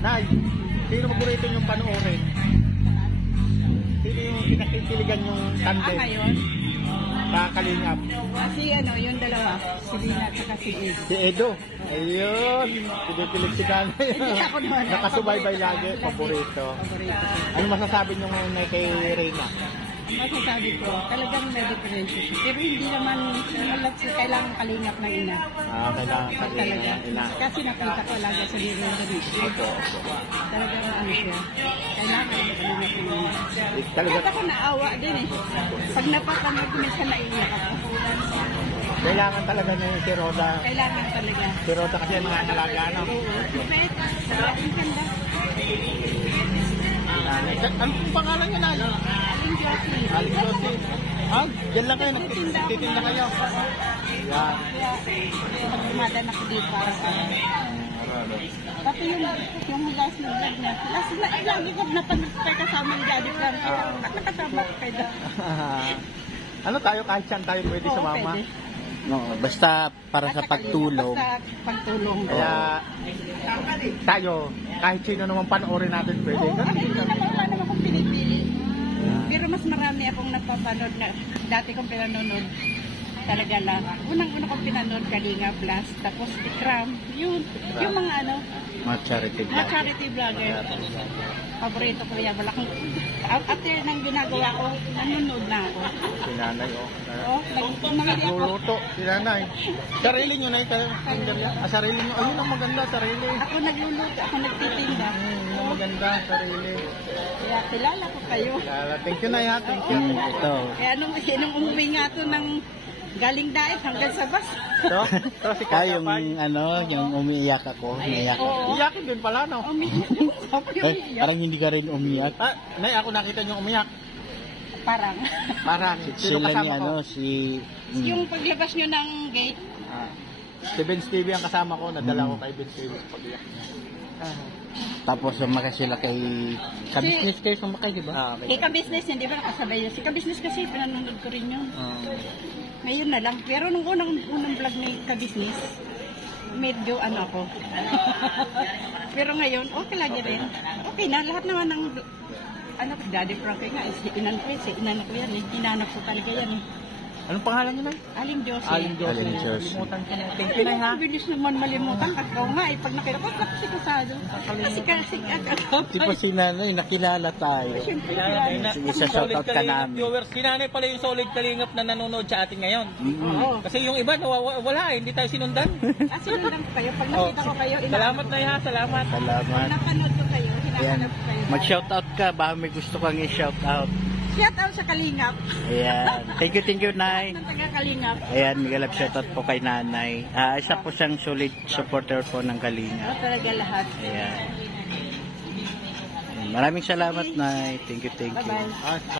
Nay, sino paborito yung panoorin? Sino yung pinakikiligan yung tandem? Ngayon? Sa Kalingap? Kasi yung dalawa, si Lina at saka si Edo. Si Edo. Ayun. Pinipilig si Nanay. Hindi ako naman. Nakasubaybay lagi. Paborito. Paborito. Ano masasabi nyo ngayon na kay Reyna? Masasabi ko, talagang may difference. Pero hindi naman kailangan kalingap ng ina. Kailangan Talaga. Kalingap ng ina. Kasi nakita ko lang sa video ng Opo. talagang siya. Kailangan ng kalingap ng ina. Talaga, Kaya ako naawa din eh. Pag napapanood ko minsan naiiyak ako. kailangan talaga niya si Roda. Kailangan talaga. Si Roda kasi mga nalaga, ano? Lupet, ang ganda. Nanay. Anong pangalan niya, Nanay? Aling Josie. Aling Josie. Diyan lang kayo. Nagtitinda kayo. Yan. Kaya pag dumadaan ako dito, pati yung last na vlog niya. Lagi ko napag kasama ni Daddy Frank. At nakasama ko kayo. Ano tayo, kahit saan tayo pwede Oo, sumama? pwede. No, basta para At sa saka pagtulong. Basta pagtulong. Kaya tayo, kahit sino naman panoorin natin pwede. Oo, Ganun hindi din kami. naman wala naman akong pinipili. Pero mas marami akong napapanood na dati kong pinanonood. Talaga lang. Unang-una kong pinanood, Kalinga Plus, tapos Ikram, yung mga Mga charity mga vlog. charity vlogger. Paborito ko yan. Wala kong, after nang ginagawa ko, nanonood na ako. Si Nanay, Oh, nangyari ako. Nagluluto, si Nanay. Sarili nyo na ito. Sarili nyo. Ayun ang maganda, sarili. Ako nagluluto, ako nagtitinda. Yun ang maganda, sarili. Kaya kilala ko kayo. Thank you, Nay, ha. Thank you. Ito. Kaya nung umuwi nga to ng galing Daet hanggang sa bus. So si Kaya yung Kapay. yung umiiyak ako. Umiiyak ako. Oo. Iyakin din pala, no? Umiyak. Parang hindi ka rin umiyak. Nay, ako nakita nyo umiyak. Parang. Parang, sino Sila ni kasama ko? Yung paglabas nyo ng gate, Si Ben Stevie ang kasama ko. Nadala ko kay Ben Stevie. Pag-iyak. Tapos sumakay sila kay business kayo sumakay, di ba? Okay. si ka-business, hindi ba nakasabay yun? Si ka-business kasi pinanonood ko rin yun. Ngayon na lang. Pero nung unang vlog ni ka-business, medyo ako. Pero ngayon, okay lagi rin. Okay na, lahat naman ng Daddy Frank nga, inano ko yan eh. Inanap ko talaga yan eh. Anong pangalan niyo, Nay? Aling Diyos. Aling Diyos. Aling Diyos. Limutan ko na. Thank you, Nay, ha? Bilis naman malimutan. Ikaw nga eh, pag nakita ko, kasi kasado. Kasi Di pa si Nanay, nakilala tayo. Siyempre, Sige, sa shoutout ka namin. Viewers, si Nanay pala yung solid kalingap na nanonood sa atin ngayon. Oo. Kasi yung iba, wala eh, hindi tayo sinundan. Sinundan ko kayo. Pag nakita ko kayo, Salamat na ha, salamat. Salamat. napanood ko kayo, Ayan. hinahanap ko kayo. Mag-shoutout ka, baka may gusto kang i-shoutout. Shout out sa Kalingap. Ayan. Thank you, Nay. Ng taga Kalingap. Ayan, Miguel, shoutout po kay Nanay. Isa po siyang solid supporter po ng Kalinga. Talaga lahat. Ayan. Maraming salamat, Nay. Thank you. Bye-bye.